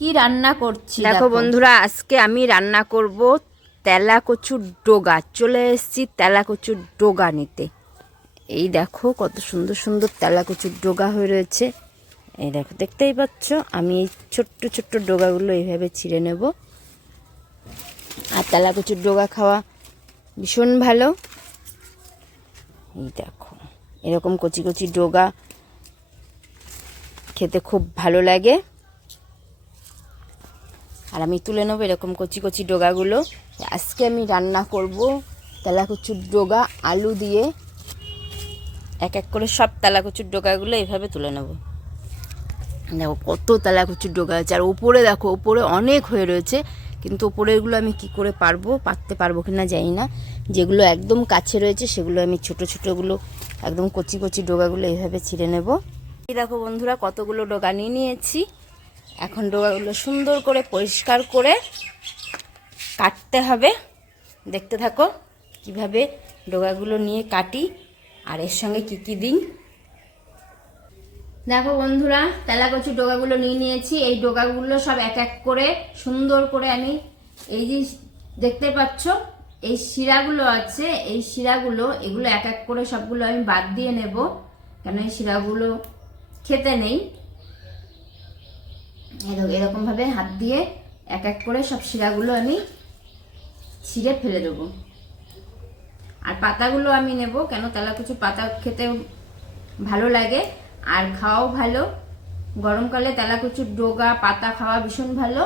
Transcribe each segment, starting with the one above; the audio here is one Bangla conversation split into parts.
কি রান্না করছি দেখো বন্ধুরা আজকে আমি রান্না করব তেলা কচুর ডোগা। চলে এসেছি তেলা কচুর ডোগা নিতে। এই দেখো কত সুন্দর সুন্দর তেলা কচুর ডোগা হয়ে রয়েছে। এই দেখো দেখতেই পাচ্ছ আমি এই ছোট্ট ছোট্ট ডোগাগুলো এইভাবে ছিঁড়ে নেব। আর তেলা কচুর ডোগা খাওয়া ভীষণ ভালো। এই দেখো এরকম কচি কচি ডোগা খেতে খুব ভালো লাগে। আর আমি তুলে নেব এরকম কচি কচি ডোগাগুলো। আজকে আমি রান্না করব তেলাকুচুর ডোগা, আলু দিয়ে। এক এক করে সব তেলাকুচুর ডোগাগুলো এইভাবে তুলে নেব। দেখো কত তেলাকুচুর ডোগা আছে। আর উপরে দেখো উপরে অনেক হয়ে রয়েছে, কিন্তু উপরেরগুলো আমি কি করে পারব, পারতে পারব কিনা জানি না। যেগুলো একদম কাছে রয়েছে, সেগুলো আমি ছোট ছোটোগুলো, একদম কচি কচি ডোগাগুলো এইভাবে ছিঁড়ে নেব। এই দেখো বন্ধুরা, কতগুলো ডোগা নিয়ে নিয়েছি। এখন ডোগাগুলো সুন্দর করে পরিষ্কার করে কাটতে হবে। দেখতে থাকো কীভাবে ডোগাগুলো নিয়ে কাটি আর এর সঙ্গে কি কি দিই। দেখো বন্ধুরা তেলা কচু ডোগাগুলো নিয়ে নিয়েছি। এই ডোগাগুলো সব এক এক করে সুন্দর করে আমি এই যে দেখতে পাচ্ছ, এই শিরাগুলো আছে, এই শিরাগুলো, এগুলো এক এক করে সবগুলো আমি বাদ দিয়ে নেব। কেন এই শিরাগুলো খেতে নেই। এরকমভাবে হাত দিয়ে এক এক করে সব শিরাগুলো আমি ছিঁড়ে ফেলে দেবো। আর পাতাগুলো আমি নেব, কেন তেলাকুচু পাতা খেতে ভালো লাগে, আর খাওয়াও ভালো। গরমকালে তেলাকুচুর ডোগা, পাতা খাওয়া ভীষণ ভালো।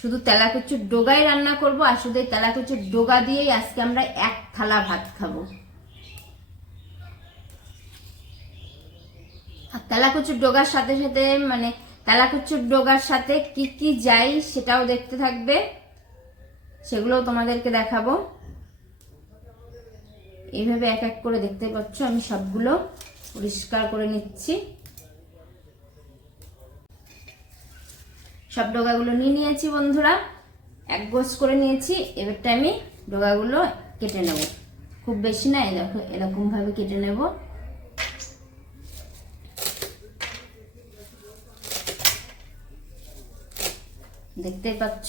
শুধু তেলাকুচুর ডোগাই রান্না করব, আর শুধু এই তেলাকুচুর ডোগা দিয়েই আজকে আমরা এক থালা ভাত খাব। আর তেলাকুচুর ডোগার সাথে সাথে মানে তেলাকুচুর ডোগার সাথে কি কি যাই সেটাও দেখতে থাকবে। সেগুলোও তোমাদেরকে দেখাবো। এইভাবে এক এক করে দেখতে পাচ্ছ আমি সবগুলো পরিষ্কার করে নিচ্ছি। সব ডোগাগুলো নিয়ে নিয়েছি বন্ধুরা। এক গোছ করে নিয়েছি, এবারটা আমি ডোগাগুলো কেটে নেব। খুব বেশি না, এরকম এরকমভাবে কেটে নেব। দেখতে পাচ্ছ?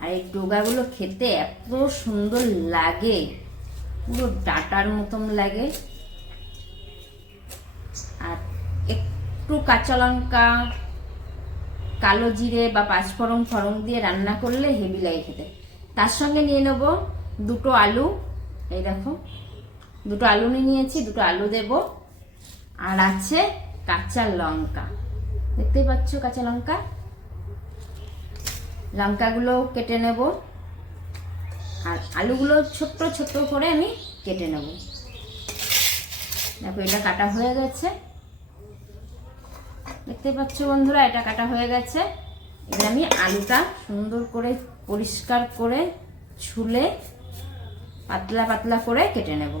আর এই ডোগাগুলো খেতে এত সুন্দর লাগে। পুরো ডাটার মতন লাগে। আর একটু কাঁচা লঙ্কা, কালো জিরে বা পাঁচফোড়ন ফড়ং দিয়ে রান্না করলে হেভি লাগে খেতে। তার সঙ্গে নিয়ে নেব দুটো আলু। এই দেখো, দুটো আলু নিয়ে নিয়েছি, দুটো আলু দেব। আর আছে কাঁচা লঙ্কা। দেখতেই পাচ্ছ কাঁচা লঙ্কা? লঙ্কাগুলো কেটে নেব। আর আলুগুলো ছোট্ট ছোট্ট করে আমি কেটে নেব। দেখো, এটা কাটা হয়ে গেছে। দেখতে পাচ্ছ বন্ধুরা, এটা কাটা হয়ে গেছে। এবার আমি আলুটা সুন্দর করে পরিষ্কার করে ছুলে পাতলা পাতলা করে কেটে নেব।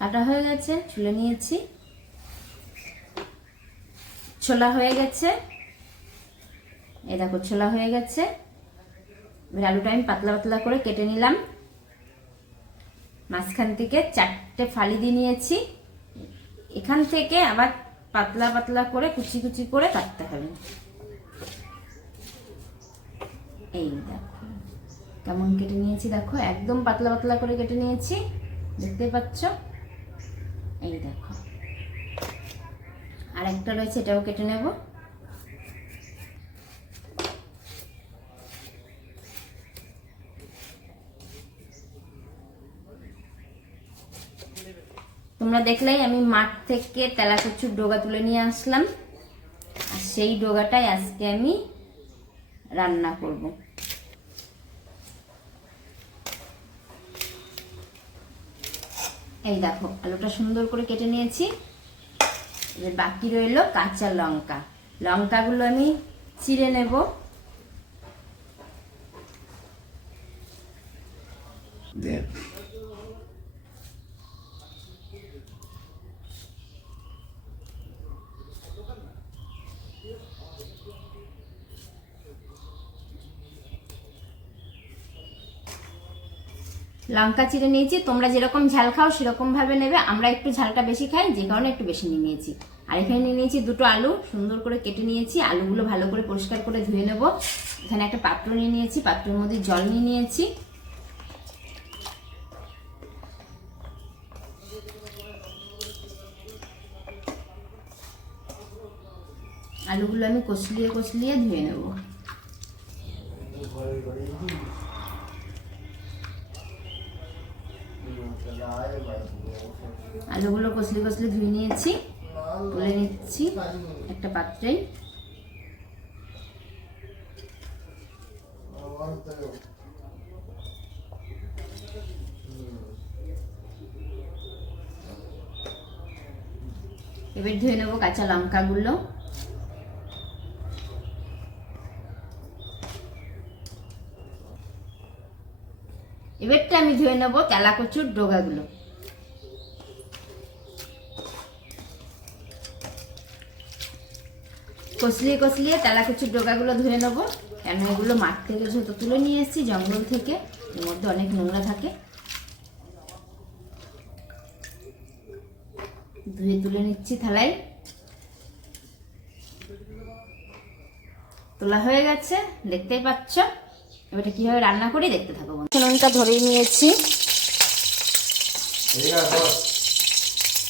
কাটা হয়ে গেছে, ছুলে নিয়েছি। ছোলা হয়ে গেছে। এই দেখো, ছোলা হয়ে গেছে। এবার আলুটা আমি পাতলা পাতলা করে কেটে নিলাম। মাঝখান থেকে চারটে ফালি দিয়ে নিয়েছি। এখান থেকে আবার পাতলা পাতলা করে কুচি কুচি করে কাটতে হবে। এই দেখো, কেমন কেটে নিয়েছি দেখো, একদম পাতলা পাতলা করে কেটে নিয়েছি। দেখতে পাচ্ছ? এই দেখো। আর একটা রয়েছে, এটাও কেটে নেব। তোমরা দেখলেই আমি মাঠ থেকে তেলাকুচুর ডোগা তুলে নিয়ে আসলাম। আর সেই ডোগাটাই আজকে আমি রান্না করব। এই দেখো, আলুটা সুন্দর করে কেটে নিয়েছি। যে বাকি রইল কাঁচা লঙ্কা লঙ্কাগুলো আমি চিড়ে নেব Yeah. লঙ্কা চিড়ে নিয়েছি, তোমরা যেরকম ঝাল খাও সেরকম ভাবে নেবে। আমরা একটু ঝালটা বেশি খাই, যে কারণে একটু বেশি নিয়ে নিয়েছি। আর এখানে নিয়ে নিয়েছি দুটো আলু, সুন্দর করে কেটে নিয়েছি। আলুগুলো ভালো করে পরিষ্কার করে ধুয়ে নেব। এখানে একটা পাত্র নিয়ে নিয়েছি, পাত্রের মধ্যে জল নিয়ে নিয়েছি। আলুগুলো আমি কষলিয়ে কষলিয়ে ধুয়ে নেব আলুগুলো কষলি কষলি ধুয়ে নিয়েছি। তুলে নিচ্ছি একটা পাত্রে এবার ধুয়ে নেব কাঁচা লঙ্কাগুলো। এবারটা আমি ধুয়ে নেব তেলা কচুর ডোগাগুলো। কষলিয়ে কষলিয়ে তেলা কচুর ডোগাগুলো ধুয়ে নেব। কেন এগুলো মাঠ থেকে যেহেতু তুলে নিয়ে এসেছি জঙ্গল থেকে এর মধ্যে অনেক নোংরা থাকে। ধুয়ে তুলে নিচ্ছি থালায়। তোলা হয়ে গেছে দেখতেই পাচ্ছ। এবারে কীভাবে রান্না করি দেখতে থাকো। নুনটা ধরেই নিয়েছি।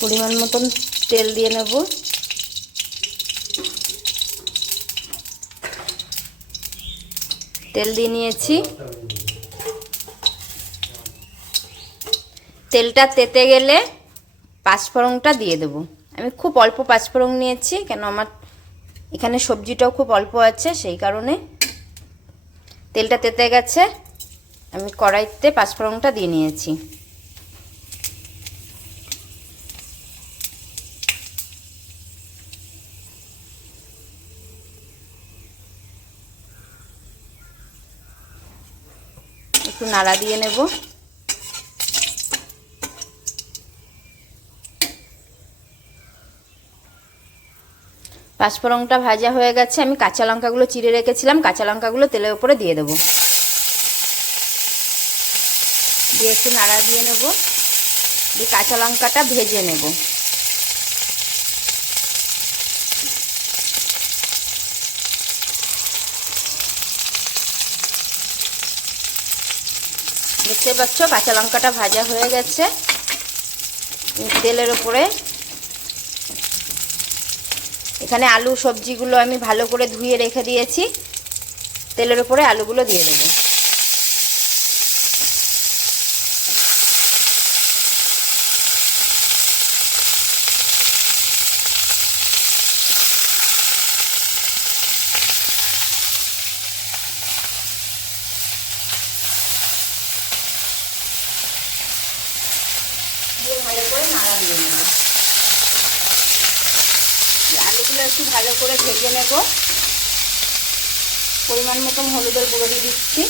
পরিমাণ মতন তেল দিয়ে নেব। তেল দিয়ে নিয়েছি। তেলটা তেতে গেলে পাঁচফোড়নটা দিয়ে দেবো। আমি খুব অল্প পাঁচফোড়ন নিয়েছি, কেন আমার এখানে সবজিটাও খুব অল্প আছে, সেই কারণে তেলটা তেতে গেছে। আমি কড়াইতে পাঁচফোড়নটা দিয়ে নিয়েছি। একটু নাড়া দিয়ে নেব। পাঁচফোড়নটা ভাজা হয়ে গেছে, আমি কাঁচা লঙ্কাগুলো চিড়ে রেখেছিলাম, কাঁচা লঙ্কাগুলো তেলের উপরে দিয়ে দেবো। দিয়ে একটু নাড়া দিয়ে নেব। দিয়ে কাঁচা লঙ্কাটা ভেজে নেব। দেখতে পাচ্ছ, কাঁচা লঙ্কাটা ভাজা হয়ে গেছে। তেলের ওপরে এখানে আলু সবজিগুলো আমি ভালো করে ধুয়ে রেখে দিয়েছি। তেলের উপরে আলুগুলো দিয়ে দেবো দিয়ে ভালো করে নাড়া দিয়ে নেব আলুগুলো একটু ভালো করে ভেজে নেব। পরিমাণ মতন হলুদের গুঁড়ো দিয়ে দিচ্ছি।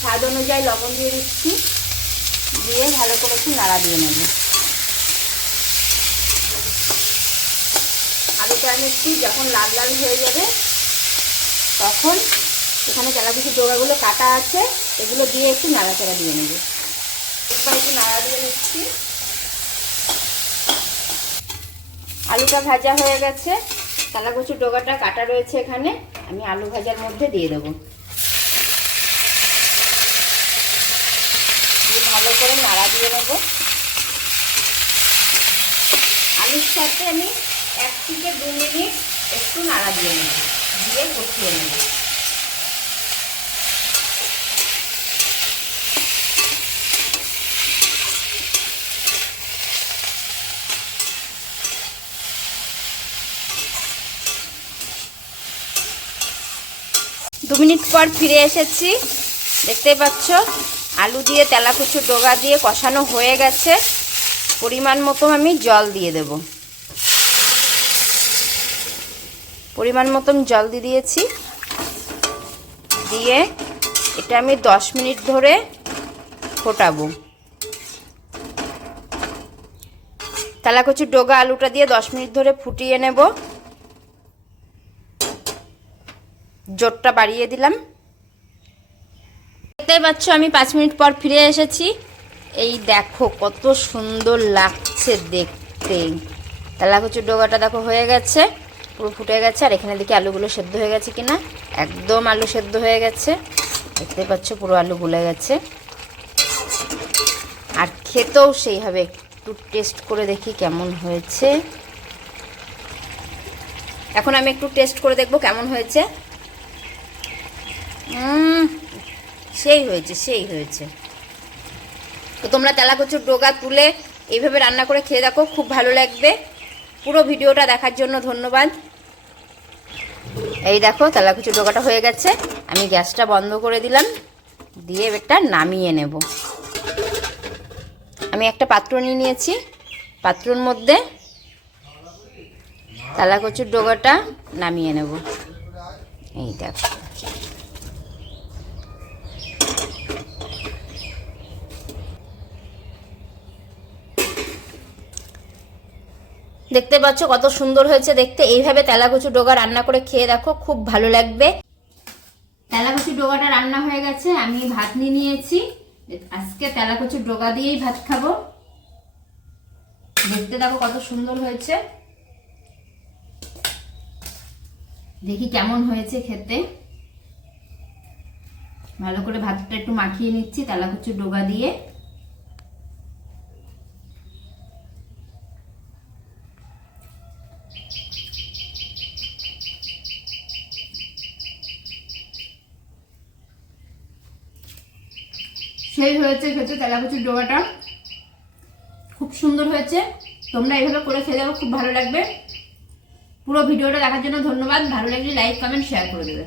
স্বাদ অনুযায়ী লবণ দিয়ে দিচ্ছি। দিয়ে ভালো করে একটু নাড়া দিয়ে নেব। আলুটা আমি যখন লাল লাল হয়ে যাবে, তখন এখানে তেলাপিসির ডোকাগুলো কাটা আছে, এগুলো দিয়ে একটু নাড়াচাড়া দিয়ে নেব। একটু নাড়া দিয়ে নিচ্ছি। আলুটা ভাজা হয়ে গেছে। কালাকুচুর ডোগাটা কাটা রয়েছে এখানে। আমি আলু ভাজার মধ্যে দিয়ে দেবো। ভালো করে নাড়া দিয়ে নেব। আলুর সাথে আমি এক থেকে দু মিনিট একটু নাড়া দিয়ে নেব। দিয়ে কষিয়ে নেব। দু মিনিট পর ফিরে এসেছি। দেখতেই পাচ্ছ, আলু দিয়ে তেলাকুচু ডোগা দিয়ে কষানো হয়ে গেছে। পরিমাণ মতো আমি জল দিয়ে দেব। পরিমাণ মতন জল দিয়ে দিয়েছি। দিয়ে এটা আমি দশ মিনিট ধরে ফোটাবো। তেলাকুচুর ডোগা আলুটা দিয়ে দশ মিনিট ধরে ফুটিয়ে নেব। জোরটা বাড়িয়ে দিলাম। দেখতেই পাচ্ছ, আমি পাঁচ মিনিট পর ফিরে এসেছি। এই দেখো কত সুন্দর লাগছে দেখতে। তেলা কচুর ডোগাটা দেখো হয়ে গেছে, পুরো ফুটে গেছে, আর এখানে দেখি আলুগুলো সেদ্ধ হয়ে গেছে কিনা। একদম আলু সেদ্ধ হয়ে গেছে। দেখতে পাচ্ছ, পুরো আলু গুলে গেছে। আর খেতেও সেইভাবে একটু টেস্ট করে দেখি কেমন হয়েছে। এখন আমি একটু টেস্ট করে দেখব কেমন হয়েছে। সেই হয়েছে সেই হয়েছে। তো তোমরা তেলা কচুর ডোগা তুলে এইভাবে রান্না করে খেয়ে দেখো, খুব ভালো লাগবে। পুরো ভিডিওটা দেখার জন্য ধন্যবাদ। এই দেখো তেলা কচুর ডোগাটা হয়ে গেছে। আমি গ্যাসটা বন্ধ করে দিলাম, দিয়ে এটা নামিয়ে নেব। আমি একটা পাত্র নিয়ে নিয়েছি। পাত্রর মধ্যে তালা কচুর ডোগাটা নামিয়ে নেব। এই দেখো। দেখতে পাচ্ছ কত সুন্দর হয়েছে দেখতে। এইভাবে তেলা কচু ডোগা রান্না করে খেয়ে দেখো, খুব ভালো লাগবে। তেলা কচু ডোগাটা রান্না হয়ে গেছে, আমি ভাত নিয়ে নিয়েছি। আজকে তেলা কচু ডোগা দিয়েই ভাত খাব। দেখতে দেখো কত সুন্দর হয়েছে। দেখি কেমন হয়েছে খেতে। ভালো করে ভাতটা একটু মাখিয়ে নিচ্ছি তেলা কচু ডোগা দিয়ে। সেই হয়েছে খেতে তেলাকুচির ডোবাটা খুব সুন্দর হয়েছে। তোমরা এইভাবে করে খেয়ে যাব খুব ভালো লাগবে। পুরো ভিডিওটা দেখার জন্য ধন্যবাদ। ভালো লাগলে লাইক কমেন্ট শেয়ার করে দেবে।